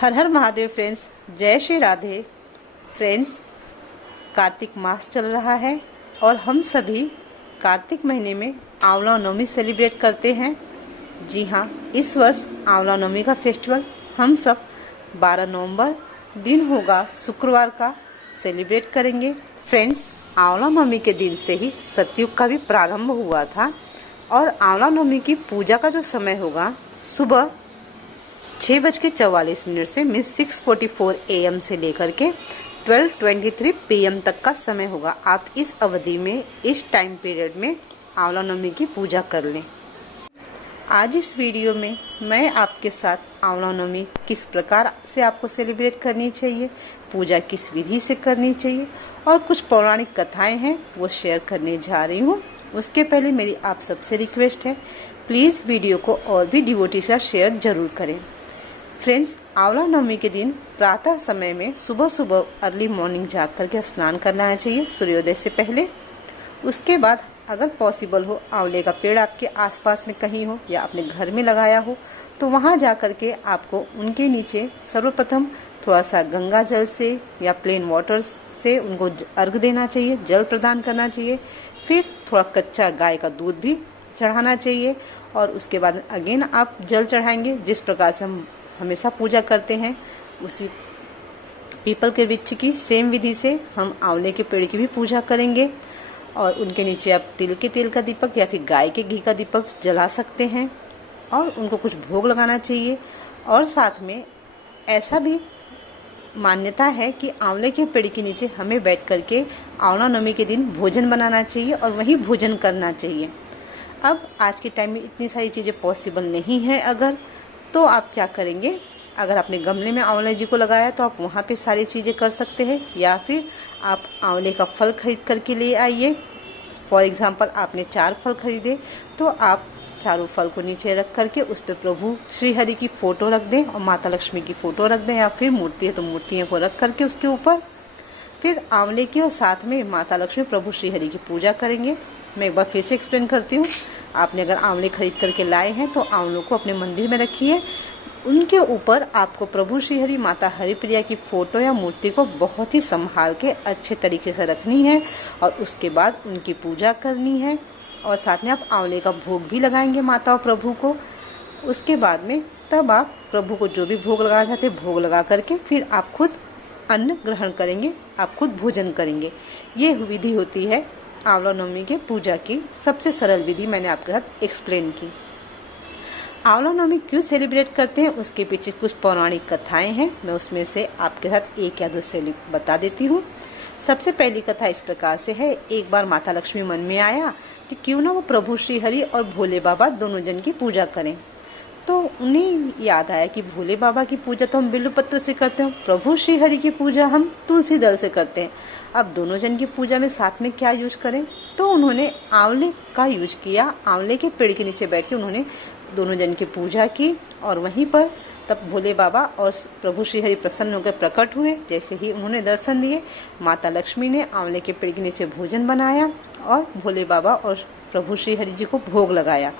हर हर Mahadev friends, जय Shri Radhe. Friends, Kartik मास चल रहा है और हम सभी कार्तिक महीने में आंवला नवमी सेलिब्रेट करते हैं। जी हाँ, इस वर्ष आंवला नवमी का फेस्टिवल हम सब 12 नवंबर दिन होगा शुक्रवार का सेलिब्रेट करेंगे। फ्रेंड्स, आंवला नवमी के दिन से ही सतयुग का भी प्रारंभ हुआ था और आंवला नवमी की पूजा का जो समय होगा सुबह 6:44 से मीन्स 6:44 AM से लेकर के 12:23 PM तक का समय होगा। आप इस अवधि में, इस टाइम पीरियड में आंवला नवमी की पूजा कर लें। आज इस वीडियो में मैं आपके साथ आंवला नवमी किस प्रकार से आपको सेलिब्रेट करनी चाहिए, पूजा किस विधि से करनी चाहिए और कुछ पौराणिक कथाएं हैं वो शेयर करने जा रही हूँ। उसके पहले मेरी आप सबसे रिक्वेस्ट है, प्लीज़ वीडियो को और भी डिवोटी से शेयर जरूर करें। फ्रेंड्स, आंवला नवमी के दिन प्रातः समय में सुबह सुबह अर्ली मॉर्निंग जाग करके स्नान करना चाहिए सूर्योदय से पहले। उसके बाद अगर पॉसिबल हो, आंवले का पेड़ आपके आसपास में कहीं हो या अपने घर में लगाया हो तो वहाँ जा करके आपको उनके नीचे सर्वप्रथम थोड़ा सा गंगा जल से या प्लेन वाटर से उनको अर्घ देना चाहिए, जल प्रदान करना चाहिए। फिर थोड़ा कच्चा गाय का दूध भी चढ़ाना चाहिए और उसके बाद अगेन आप जल चढ़ाएंगे। जिस प्रकार से हम हमेशा पूजा करते हैं उसी पीपल के वृक्ष की सेम विधि से हम आंवले के पेड़ की भी पूजा करेंगे और उनके नीचे आप तिल के तेल का दीपक या फिर गाय के घी का दीपक जला सकते हैं और उनको कुछ भोग लगाना चाहिए। और साथ में ऐसा भी मान्यता है कि आंवले के पेड़ के नीचे हमें बैठ करके आंवला नवमी के दिन भोजन बनाना चाहिए और वहीं भोजन करना चाहिए। अब आज के टाइम में इतनी सारी चीज़ें पॉसिबल नहीं है अगर, तो आप क्या करेंगे, अगर आपने गमले में आंवले जी को लगाया तो आप वहाँ पे सारी चीज़ें कर सकते हैं या फिर आप आंवले का फल खरीद करके ले आइए। फॉर एग्जांपल आपने 4 फल खरीदे तो आप चारों फल को नीचे रख करके उस पर प्रभु श्री हरि की फ़ोटो रख दें और माता लक्ष्मी की फ़ोटो रख दें या फिर मूर्ति है तो मूर्तियों को रख करके उसके ऊपर फिर आंवले की और साथ में माता लक्ष्मी प्रभु श्री हरि की पूजा करेंगे। मैं एक बार फिर से एक्सप्लेन करती हूँ। आपने अगर आंवले खरीद करके लाए हैं तो आंवलों को अपने मंदिर में रखिए। उनके ऊपर आपको प्रभु श्री हरि माता हरिप्रिया की फ़ोटो या मूर्ति को बहुत ही संभाल के अच्छे तरीके से रखनी है और उसके बाद उनकी पूजा करनी है और साथ में आप आंवले का भोग भी लगाएंगे माता और प्रभु को। उसके बाद में तब आप प्रभु को जो भी भोग लगाना चाहते हैं भोग लगा करके फिर आप खुद अन्न ग्रहण करेंगे, आप खुद भोजन करेंगे। ये विधि होती है आंवला नवमी के पूजा की सबसे सरल विधि, मैंने आपके साथ एक्सप्लेन की। आंवला नवमी क्यों सेलिब्रेट करते हैं उसके पीछे कुछ पौराणिक कथाएं हैं, मैं उसमें से आपके साथ एक या दो से बता देती हूँ। सबसे पहली कथा इस प्रकार से है। एक बार माता लक्ष्मी मन में आया कि क्यों ना वो प्रभु श्री हरि और भोले बाबा दोनों जन की पूजा करें। तो उन्हें याद आया कि भोले बाबा की पूजा तो हम बिल्वपत्र से करते हैं, प्रभु श्री हरि की पूजा हम तुलसी दल से करते हैं। अब दोनों जन की पूजा में साथ में क्या यूज करें, तो उन्होंने आंवले का यूज किया। आंवले के पेड़ के नीचे बैठ के उन्होंने दोनों जन की पूजा की और वहीं पर तब भोले बाबा और प्रभु श्री हरि प्रसन्न होकर प्रकट हुए। जैसे ही उन्होंने दर्शन दिए, माता लक्ष्मी ने आंवले के पेड़ के नीचे भोजन बनाया और भोले बाबा और प्रभु श्री हरि जी को भोग लगाया।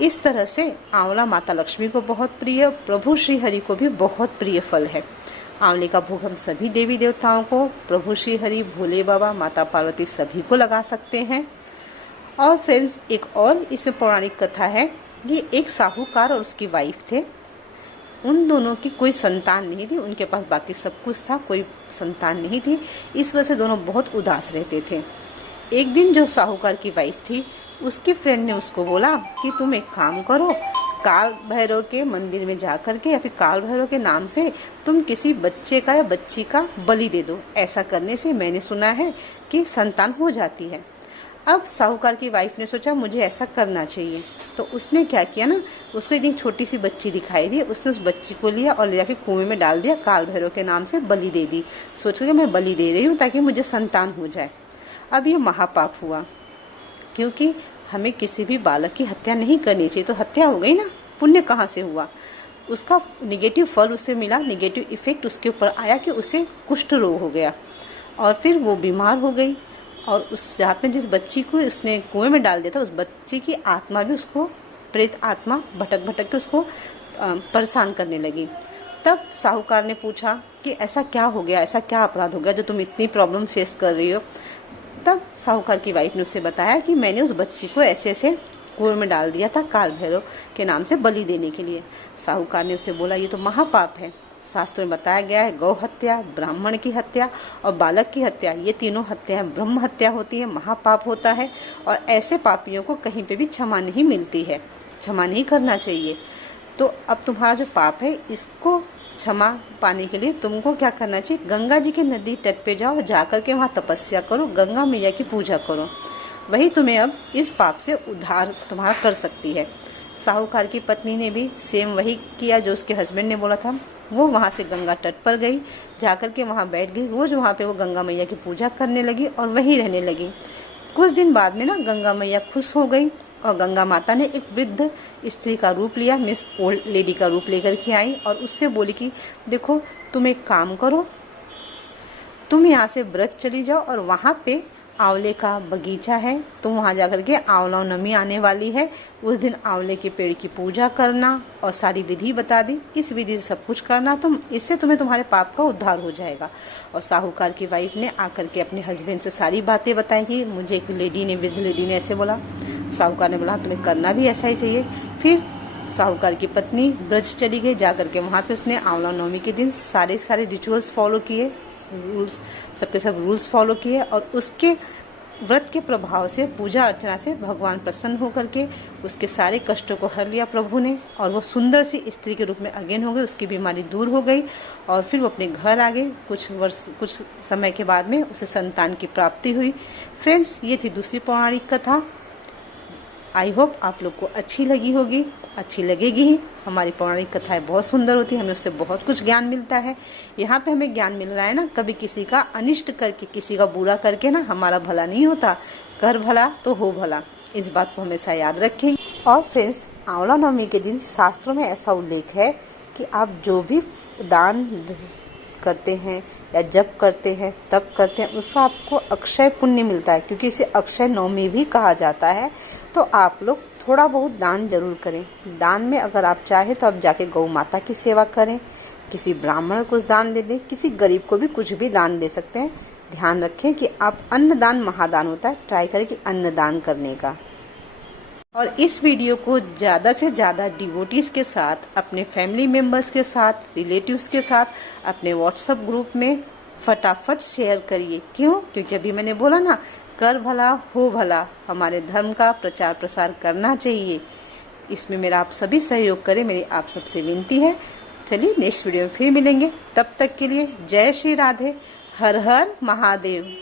इस तरह से आंवला माता लक्ष्मी को बहुत प्रिय, प्रभु श्री हरि को भी बहुत प्रिय फल है। आंवले का भोग हम सभी देवी देवताओं को, प्रभु श्री हरि, भोले बाबा, माता पार्वती सभी को लगा सकते हैं। और फ्रेंड्स, एक और इसमें पौराणिक कथा है कि एक साहूकार और उसकी वाइफ थे। उन दोनों की कोई संतान नहीं थी, उनके पास बाकी सब कुछ था, कोई संतान नहीं थी। इस वजह से दोनों बहुत उदास रहते थे। एक दिन जो साहूकार की वाइफ थी उसके फ्रेंड ने उसको बोला कि तुम एक काम करो, काल भैरव के मंदिर में जा कर के या फिर काल भैरव के नाम से तुम किसी बच्चे का या बच्ची का बलि दे दो। ऐसा करने से मैंने सुना है कि संतान हो जाती है। अब साहूकार की वाइफ ने सोचा मुझे ऐसा करना चाहिए, तो उसने क्या किया ना, उसको एक छोटी सी बच्ची दिखाई दी। उसने उस बच्ची को लिया और ले जाके कुएं में डाल दिया, काल भैरव के नाम से बलि दे दी। सोच के मैं बलि दे रही हूँ ताकि मुझे संतान हो जाए। अब ये महापाप हुआ, क्योंकि हमें किसी भी बालक की हत्या नहीं करनी चाहिए। तो हत्या हो गई ना, पुण्य कहाँ से हुआ, उसका निगेटिव फल उसे मिला, निगेटिव इफेक्ट उसके ऊपर आया कि उसे कुष्ठ रोग हो गया और फिर वो बीमार हो गई। और उस रात में जिस बच्ची को उसने कुएं में डाल दिया था उस बच्ची की आत्मा भी उसको, प्रेत आत्मा भटक भटक के उसको परेशान करने लगी। तब साहूकार ने पूछा कि ऐसा क्या हो गया, ऐसा क्या अपराध हो गया जो तुम इतनी प्रॉब्लम फेस कर रही हो। तब साहूकार की वाइफ ने उसे बताया कि मैंने उस बच्ची को ऐसे ऐसे कुएं में डाल दिया था काल भैरव के नाम से बलि देने के लिए। साहूकार ने उसे बोला ये तो महापाप है। शास्त्रों में बताया गया है गौ हत्या, ब्राह्मण की हत्या और बालक की हत्या, ये तीनों हत्याएं ब्रह्म हत्या होती है, महापाप होता है और ऐसे पापियों को कहीं पे भी क्षमा नहीं मिलती है, क्षमा नहीं करना चाहिए। तो अब तुम्हारा जो पाप है इसको क्षमा पाने के लिए तुमको क्या करना चाहिए, गंगा जी के नदी तट पे जाओ, जाकर के वहाँ तपस्या करो, गंगा मैया की पूजा करो, वही तुम्हें अब इस पाप से उद्धार तुम्हारा कर सकती है। साहूकार की पत्नी ने भी सेम वही किया जो उसके हस्बैंड ने बोला था। वो वहाँ से गंगा तट पर गई, जाकर के वहाँ बैठ गई, रोज़ वहाँ पे वो गंगा मैया की पूजा करने लगी और वहीं रहने लगी। कुछ दिन बाद में ना गंगा मैया खुश हो गई और गंगा माता ने एक वृद्ध स्त्री का रूप लिया, मिस ओल्ड लेडी का रूप लेकर के आई और उससे बोली कि देखो तुम एक काम करो, तुम यहाँ से व्रत चली जाओ और वहाँ पे आंवले का बगीचा है, तुम वहाँ जाकर के आंवला नमी आने वाली है, उस दिन आंवले के पेड़ की पूजा करना और सारी विधि बता दी, इस विधि से सब कुछ करना, तुम इससे तुम्हारे पाप का उद्धार हो जाएगा। और साहूकार की वाइफ ने आकर के अपने हस्बैंड से सारी बातें बताई कि मुझे एक वृद्ध लेडी ने ऐसे बोला। साहूकार ने बोला तुम्हें करना भी ऐसा ही चाहिए। फिर साहूकार की पत्नी ब्रज चली गई, जाकर के वहाँ पे उसने आंवला नवमी के दिन सारे रिचुअल्स फॉलो किए, रूल्स सबके सब रूल्स फॉलो किए और उसके व्रत के प्रभाव से, पूजा अर्चना से भगवान प्रसन्न होकर के उसके सारे कष्टों को हर लिया प्रभु ने और वो सुंदर सी स्त्री के रूप में अगेन हो गई, उसकी बीमारी दूर हो गई और फिर वो अपने घर आ गई। कुछ समय के बाद में उसे संतान की प्राप्ति हुई। फ्रेंड्स, ये थी दूसरी पौराणिक कथा। आई होप आप लोग को अच्छी लगी होगी, अच्छी लगेगी ही। हमारी पौराणिक कथाएं बहुत सुंदर होती है, हमें उससे बहुत कुछ ज्ञान मिलता है। यहाँ पे हमें ज्ञान मिल रहा है ना, कभी किसी का अनिष्ट करके, किसी का बुरा करके ना हमारा भला नहीं होता, कर भला तो हो भला, इस बात को हमेशा याद रखें। और फ्रेंड्स, आंवला नवमी के दिन शास्त्रों में ऐसा उल्लेख है कि आप जो भी दान करते हैं या जप करते हैं, तप करते हैं, उसका आपको अक्षय पुण्य मिलता है, क्योंकि इसे अक्षय नवमी भी कहा जाता है। तो आप लोग थोड़ा बहुत दान जरूर करें। दान में अगर आप चाहें तो आप जाके गौ माता की सेवा करें, किसी ब्राह्मण को कुछ दान दे दें, किसी गरीब को भी कुछ भी दान दे सकते हैं। ध्यान रखें कि आप अन्नदान महादान होता है, ट्राई करें कि अन्नदान करने का। और इस वीडियो को ज़्यादा से ज़्यादा डिवोटीज़ के साथ, अपने फैमिली मेम्बर्स के साथ, रिलेटिव्स के साथ, अपने व्हाट्सएप ग्रुप में फटाफट शेयर करिए। क्यों? क्योंकि अभी मैंने बोला ना, कर भला हो भला, हमारे धर्म का प्रचार प्रसार करना चाहिए। इसमें मेरा आप सभी सहयोग करें, मेरी आप सबसे विनती है। चलिए नेक्स्ट वीडियो में फिर मिलेंगे, तब तक के लिए जय श्री राधे, हर हर महादेव।